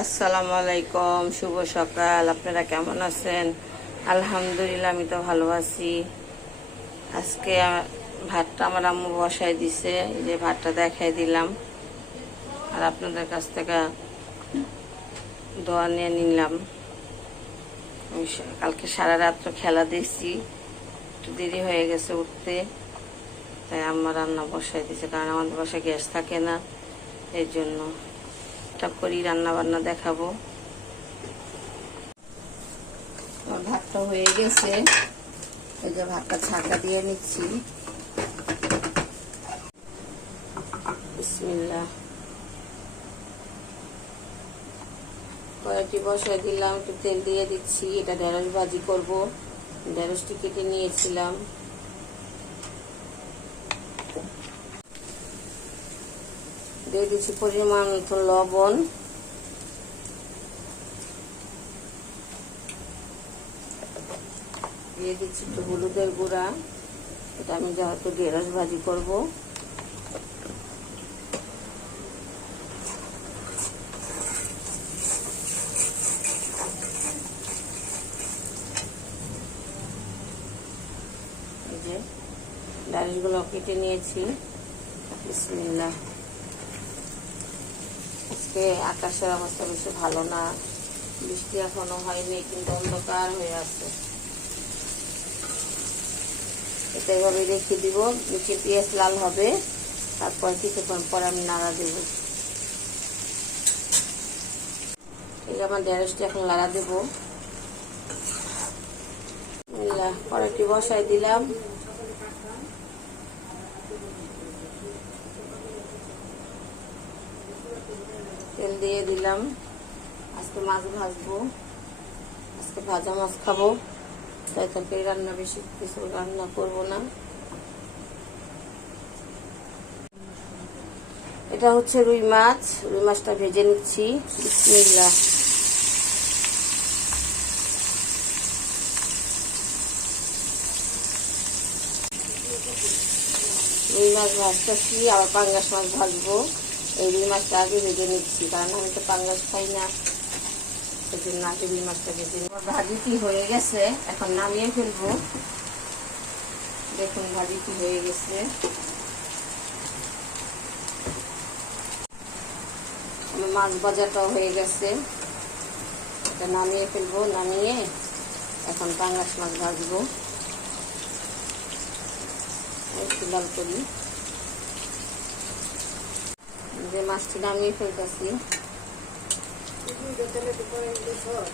আসসালামু আলাইকুম, শুভ সকাল। আপনারা কেমন আছেন? আলহামদুলিল্লাহ, আমি তো ভালো আছি। আজকে ভাতটা আমার আম্মু বসায় দিছে, এই যে ভাতটা দেখাই দিলাম। আর আপনাদের কাছ থেকে দোয়া নিয়ে নিলাম। কালকে সারা রাত্র খেলা দেখছি, একটু দেরি হয়ে গেছে উঠতে, তাই আম্মা রান্না বসায় দিছে। কারণ আমাদের বাসায় গ্যাস থাকে না, এই জন্য টপ করি রান্না বান্না দেখাবো। আমার ভাতটা হয়ে গেছে, এই যে ভাতটা ছাঁকা দিয়ে নিচ্ছি। বিসমিল্লাহ। কয়েকটি বসাই দিলাম, একটু তেল দিয়ে দিচ্ছি। এটা ঢেঁড়স ভাজি করব। ঢেঁড়সটি কেটে নিয়েছিলাম। দিয়ে দিচ্ছি পরিমাণ মতো লবণ, দিয়ে দিচ্ছি একটু হলুদের গুঁড়া। এটা আমি যেহেতু ঢেঁড়স ভাজি করব। এই যে ঢেঁড়সগুলো কেটে নিয়েছি। বিসমিল্লাহ। আজকে আকাশের অবস্থা বেশি ভালো না, বৃষ্টি এখনো হয়নি, কিন্তু অন্ধকার হয়ে আছে। এটা এভাবে রেখে দিব, নিচে পেঁয়াজ লাল হবে, তারপর কিছুক্ষণ পর আমি নাড়া দেব। এই আমার ঢেঁড়সটি এখন নাড়া দেব। কড়াইটি বসাই দিলাম। তেল দিয়ে দিলাম। আজকে মাছ ভাজবো, আজকে ভাজা মাছ খাবো, তাই তরকারি রান্না বেশি কিছু রান্না করবো না। এটা হচ্ছে রুই মাছ। রুই মাছটা ভেজে নিচ্ছি। বিসমিল্লাহ। রুই মাছ ভাজতেছি, আবার পাঙ্গাস মাছ ভাজবো। এই রুই মাছটা আগে ভেজে নিচ্ছি, কারণ আমি তো পাঙ্গাস খাই না, এই জন্য আগে রুই মাছটা ভেজে নিই। ভাজিটি হয়ে গেছে, এখন নামিয়ে ফেলবো। দেখুন ভাজিটি হয়ে গেছে। আমার মাছ ভাজাটাও হয়ে গেছে, এটা নামিয়ে ফেলবো। নামিয়ে এখন পাঙ্গাস মাছ ভাজবো। একটু লাল করি। যে মাছটি নামিয়ে ফেলতেছি,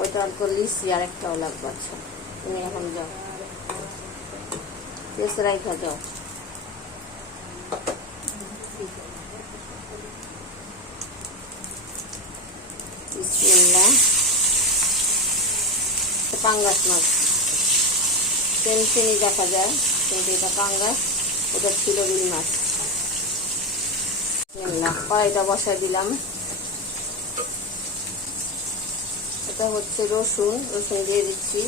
ওইটা অল্প লিচি, আর একটাও লাগবে। আচ্ছা, তুমি এখন যাও, পেঁয়াজ রাইখা যাও। বিসমিল্লাহ। পাঙ্গাস মাছ সেমি দেখা যায়, কিন্তু এটা পাঙ্গাস, ওটা ছিল রুই মাছ। কড়াইটা বসাই দিলাম। এটা হচ্ছে রসুন দিয়ে দিচ্ছি।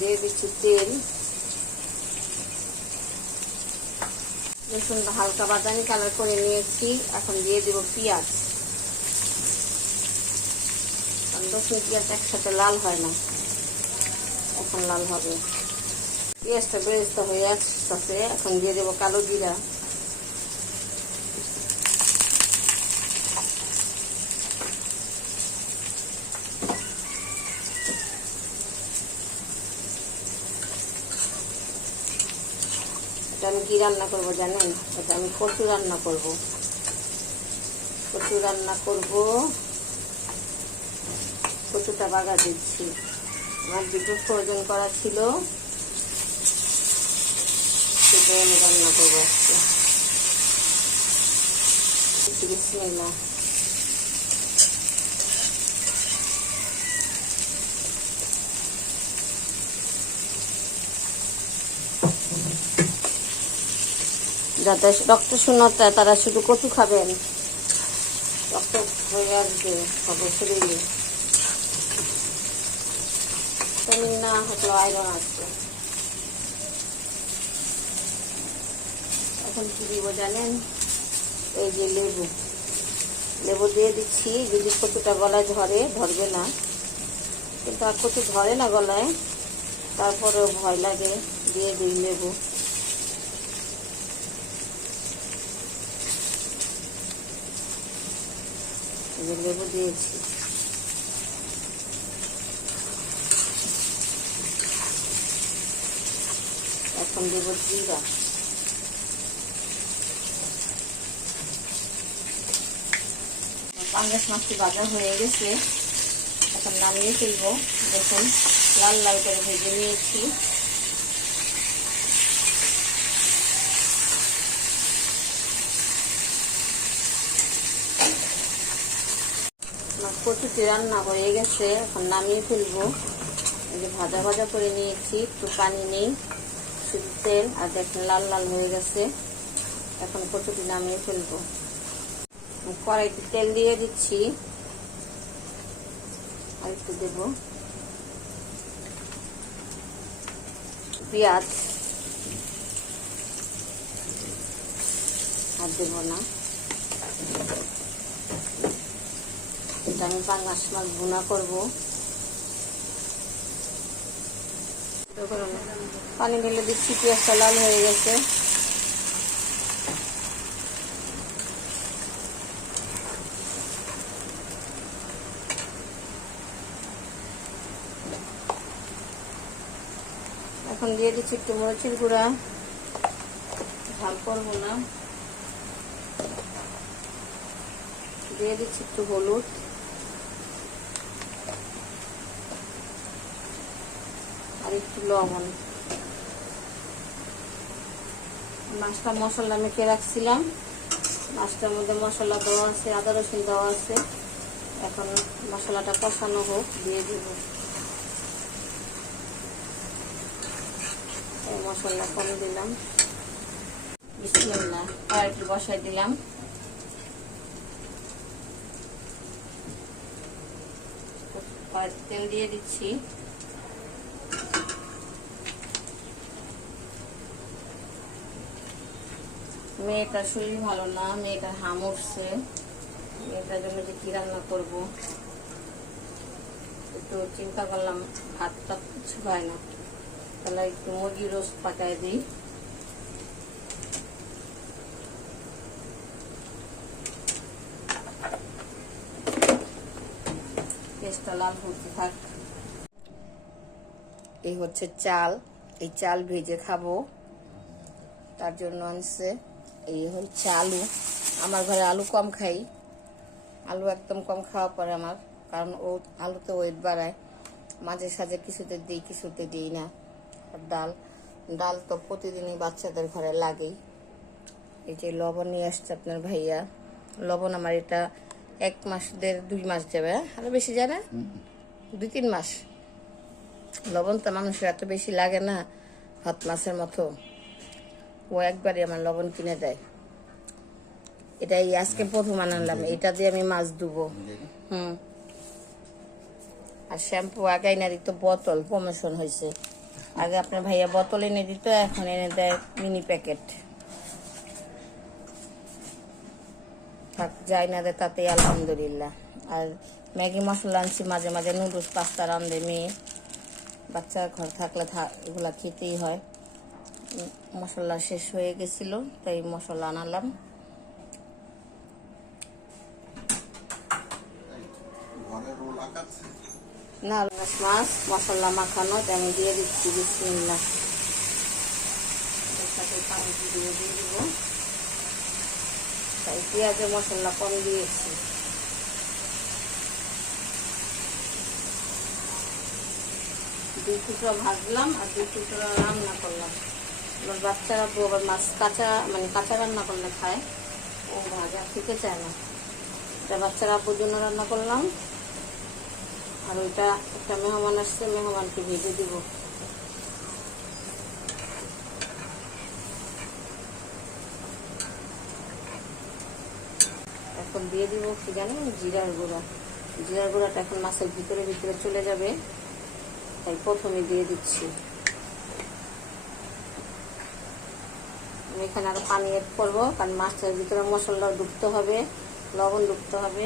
দিয়ে দিচ্ছি তেল। রসুনটা হালকা বাদামি কালার করে নিয়েছি। এখন দিয়ে দিব পেঁয়াজ। রসুন পেঁয়াজ একসাথে লাল হয় না, এখন লাল হবে। পেঁয়াজটা বেরেস্তা হয়ে আসছে, এখন দিয়ে দেবো কালো জিরা। এটা আমি কি রান্না করবো জানেন? এটা আমি কচু রান্না করব। কচুটা বাগা দিচ্ছি। আমার বিদ্যুৎ প্রয়োজন করা ছিল, সেটা আমি রান্না করবো আজকে। বিসমিল্লাহ। যাদের রক্ত শূন্যতা, তারা শুধু কচু খাবেন, রক্ত হয়ে আসবে সব শরীরে। ভিটামিন না থাকলেও আয়রন আছে। এখন কি দিব জানেন, এই যে লেবু, লেবু দিয়ে দিচ্ছি। যদি কচুটা গলায় ধরবে না, কিন্তু আর কচু ধরে না গলায়, তারপরেও ভয় লাগে, দিয়ে দিই লেবু। লেবু দিয়েছি। এখন দেব জিরা। পাঙ্গাস মাছটি ভাজা হয়ে গেছে, এখন নামিয়ে ফেলবো। দেখুন লাল লাল করে ভেজে নিয়েছি। কচুটি রান্না হয়ে গেছে, এখন নামিয়ে ফেলবো। এই যে ভাজা ভাজা করে নিয়েছি, একটু পানি নেই, শুধু তেল, আর দেখুন লাল লাল হয়ে গেছে। এখন কচুটি নামিয়ে ফেলবো। কড়াইতে তেল দিয়ে দিচ্ছি, আর একটু দেব পেঁয়াজ, আর দেব না। এটা আমি পাঙ্গাস মাছ ভুনা করবো। পানি ঢেলে দিচ্ছি, পেঁয়াজটা লাল হয়ে গেছে। এখন দিয়ে দিচ্ছি একটু মরিচের গুঁড়া, ঝাল করবো না। দিয়ে দিচ্ছি একটু হলুদ, আর একটু লবণ। মাছটা মশলা মেখে রাখছিলাম, মাছটার মধ্যে মশলা দেওয়া আছে, আদা রসুন দেওয়া আছে। এখন মশলাটা কষানো হোক, দিয়ে দিব। মশলা কম দিলাম। বিসমিল্লাহ, কড়াইটি বসাই দিলাম। তেল দিয়ে দিচ্ছি। মেয়েটার শরীর ভালো না, মেয়েটার হাম উঠছে, মেয়েটার জন্য যে কি রান্না করবো একটু চিন্তা করলাম। ভাতটা কিছু খায় না, তাহলে একটু মুরগি রোস্ট পাকায় দিই। পেঁয়াজটা লাল হতে থাক। এই হচ্ছে চাল, এই চাল ভেজে খাবো, তার জন্য আনছে। এই হচ্ছে আলু, আমার ঘরে আলু কম খাই, আলু একদম কম খাওয়া পরে আমার, কারণ ও আলুতে ওয়েট বাড়ায়। মাঝে সাঝে কিছুতে দিই, কিছুতে দিই না। আর ডাল, ডাল তো প্রতিদিনই বাচ্চাদের ঘরে লাগেই। এই যে লবণ নিয়ে আসছে আপনার ভাইয়া, লবণ আমার এটা 1 মাস 1.5-2 মাস যাবে, আরো বেশি যায় না, 2-3 মাস। লবণ তো মানুষের এত বেশি লাগে না, ভাত মাছের মতো। ও একবারই আমার লবণ কিনে দেয়। এটাই আজকে প্রথম আনলাম, এটা দিয়ে আমি মাছ ধুবো। আর শ্যাম্পু আগে এনে দিত বোতল, প্রমোশন হয়েছে। আগে আপনার ভাইয়া বোতল এনে দিত, এখন এনে দেয় মিনি প্যাকেট। থাক, যাই না দেয় তাতেই আলহামদুলিল্লাহ। আর ম্যাগি মশলা আনছি, মাঝে মাঝে নুডলস পাস্তা রান্ধে মেয়ে, বাচ্চা ঘর থাকলে এগুলা খেতেই হয়। মশলা শেষ হয়ে গেছিল, তাই মশলা আনালাম। না, মাছ মশলা মাখানো, আমি দিয়ে দিচ্ছি। বিসমিল্লাহ, পানি দিয়ে দিব। তাই পেঁয়াজে মশলা কম দিয়েছি। দুই টুকরা ভাজলাম আর 2 টুকরা রান্না করলাম। আমার বাচ্চারা আবার মাছ কাঁচা, মানে কাঁচা রান্না করলে খায়, ও ভাজা খেতে চায় না। এটা বাচ্চারা আব্বুর জন্য রান্না করলাম। আর ওইটা একটা মেহমান আসছে, মেহমানকে ভেজে দিব। এখন দিয়ে দিব কি জানেন, জিরার গুঁড়া। জিরার গুঁড়াটা এখন মাছের ভিতরে ভিতরে চলে যাবে, তাই প্রথমে দিয়ে দিচ্ছি। আমি এখানে আরও পানি এড করবো, কারণ মাছটার ভিতরে মশলা ঢুকতে হবে, লবণ ঢুকতে হবে।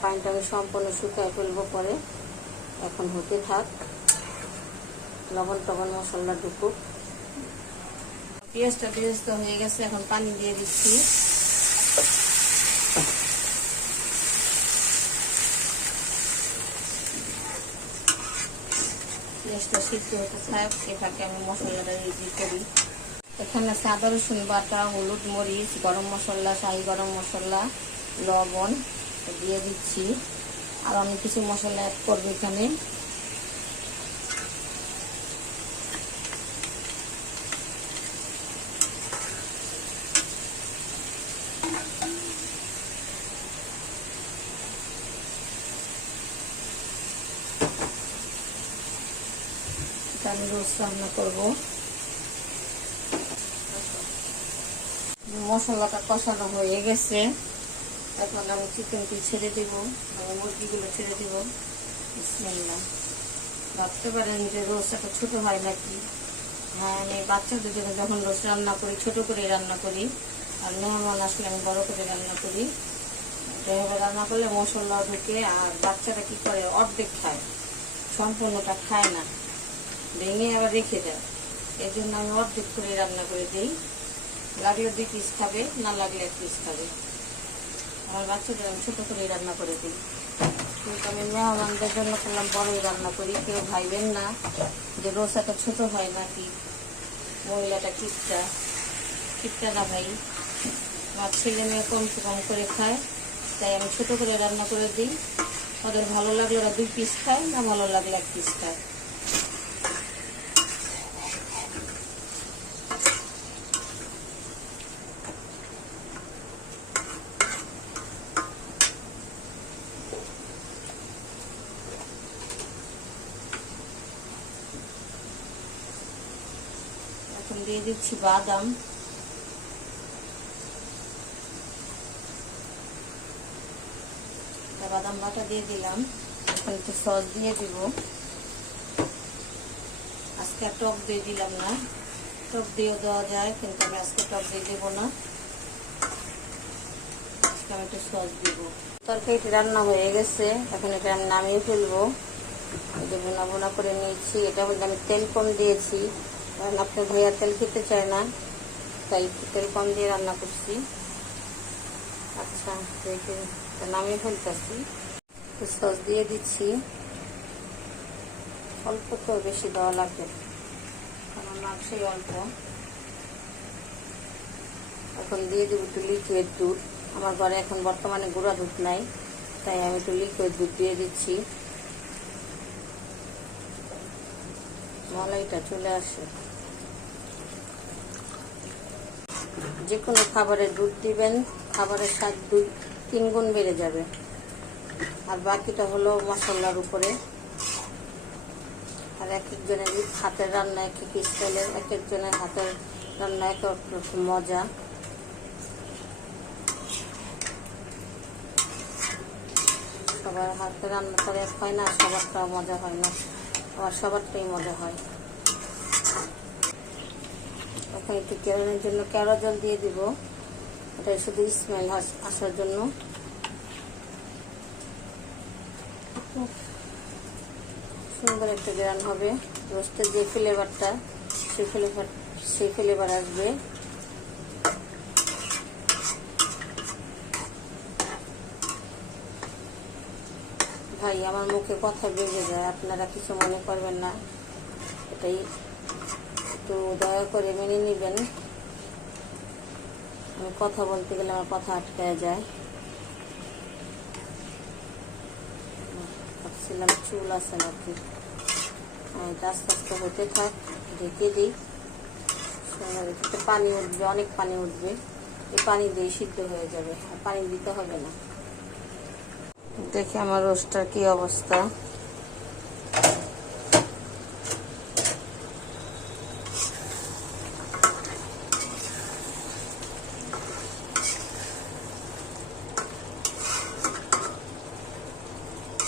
পানিটা আমি সম্পূর্ণ শুকিয়ে ফেলবো পরে। এখন হতে থাক, লবণ টবণ মশলা ঢুকুক। পেঁয়াজটা বেরেস্তা হয়ে গেছে, এখন পানি দিয়ে দিচ্ছি। পেঁয়াজটা সিদ্ধ হতে থাক, এটাকে আমি মশলাটা রেডি করি। এখানে আছে আদা রসুন বাটা, হলুদ মরিচ, গরম মশলা, শাহি গরম মশলা, লবণ দিয়ে দিচ্ছি। আর অনেক কিছু মশলা অ্যাড করবো এখানে। আমি রোস্ট রান্না করবো। মশলাটা কষানো হয়ে গেছে, এখন আমি চিকেনটি ছেড়ে দেব, আমি মুরগিগুলো ছেড়ে দেব। বিসমিল্লাহ। ভাবতে পারেন যে রোস্ট একটা ছোটো হয় নাকি? হ্যাঁ, আমি বাচ্চাদের জন্য যখন রোস্ট রান্না করি ছোটো করে রান্না করি, আর মেহমান আসলে আমি বড়ো করে রান্না করি। এভাবে রান্না করলে মশলা ঢুকে, আর বাচ্চারা কী করে অর্ধেক খায়, সম্পূর্ণটা খায় না, ভেঙে আবার রেখে দেয়। এই জন্য আমি অর্ধেক করে রান্না করে দিই। লাগলে 2 পিস খাবে, না লাগলে 1 পিস খাবে। আমার বাচ্চাদের আমি ছোটো করে রান্না করে দিই, কিন্তু আমি মেহমানদের জন্য করলাম বড়ই রান্না করি। কেউ ভাইবেন না যে রোসাটা ছোটো হয় নাকি, মহিলাটা কিপটা না ভাই। আমার ছেলে মেয়ে কম করে খায়, তাই আমি ছোটো করে রান্না করে দিই। ওদের ভালো লাগলে ওরা 2 পিস খায়, না ভালো লাগলে 1 পিস খায়। এখন দিয়ে দিচ্ছি বাদাম। বাদাম বাটা দিয়ে দিলাম। এখন একটু সস দিয়ে দিব। আজকে আর টক দিয়ে দিলাম না, টক দিয়েও দেওয়া যায়, কিন্তু আমি আজকে টক দিয়ে দেবো না। আজকে আমি একটু সস দিব। তরকারিটি রান্না হয়ে গেছে, এখন এটা আমি নামিয়ে ফেলবো। এই যে বোনা বোনা করে নিয়েছি। এটা বলতে আমি তেল কম দিয়েছি, কারণ আপনার ভাইয়া তেল খেতে চায় না, তাই তেল কম দিয়ে রান্না করছি। আচ্ছা, দেখে নামিয়ে ফেলতেছি। সস দিয়ে দিচ্ছি, অল্প তো, বেশি দেওয়া লাগবে, কারণ মাংসই অল্প। এখন দিয়ে দেবো একটু লিকুইড দুধ। আমার ঘরে এখন বর্তমানে গুঁড়া দুধ নাই, তাই আমি একটু লিকুইড দুধ দিয়ে দিচ্ছি। মলাইটা চলে আসে। যে কোনো খাবারে দুধ দিবেন, খাবারের স্বাদ 2-3 গুণ বেড়ে যাবে। আর বাকিটা হলো মশলার উপরে। আর এক একজনের হাতের রান্না এক এক স্টাইলের, এক একজনের হাতের রান্না এক এক রকম মজা। সবার হাতের রান্না করে এক হয় না, সবারটাও মজা হয় না, আবার সবারটাই মজা হয়। এখন একটু কেরানোর জন্য কেওড়া জল দিয়ে দিব, এটা শুধু স্মেল আসার জন্য। সুন্দর একটা গ্রান হবে, রোস্টের যে ফ্লেভারটা, সেই ফ্লেভার আসবে। ভাই, আমার মুখে কথা বেজে যায়, আপনারা কিছু মনে করবেন না, এটাই একটু দয়া করে মেনে নেবেন। আমি কথা বলতে গেলে আমার কথা আটকায় যায়। ভাবছিলাম চুল আছে নাকি। আস্তে আস্তে হতে থাক, ঢেকে দিই। পানি উঠবে, অনেক পানি উঠবে, এই পানি দিয়ে সিদ্ধ হয়ে যাবে, আর পানি দিতে হবে না। দেখি আমার রোস্টার কি অবস্থা।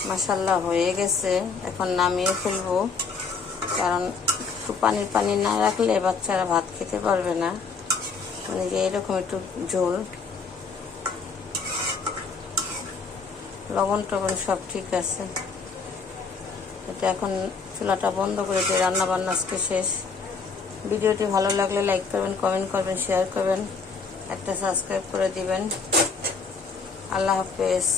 মাশাআল্লাহ হয়ে গেছে, এখন নামিয়ে ফেলবো, কারণ একটু পানি পানি না রাখলে বাচ্চারা ভাত খেতে পারবে না। মানে যে এরকম একটু ঝোল, লবণ টবণ সব ঠিক আছে। এটা এখন চুলাটা বন্ধ করে দিয়ে রান্না বান্না আজকে শেষ। ভিডিওটি ভালো লাগলে লাইক করবেন, কমেন্ট করবেন, শেয়ার করবেন, একটা সাবস্ক্রাইব করে দিবেন। আল্লাহ হাফেজ।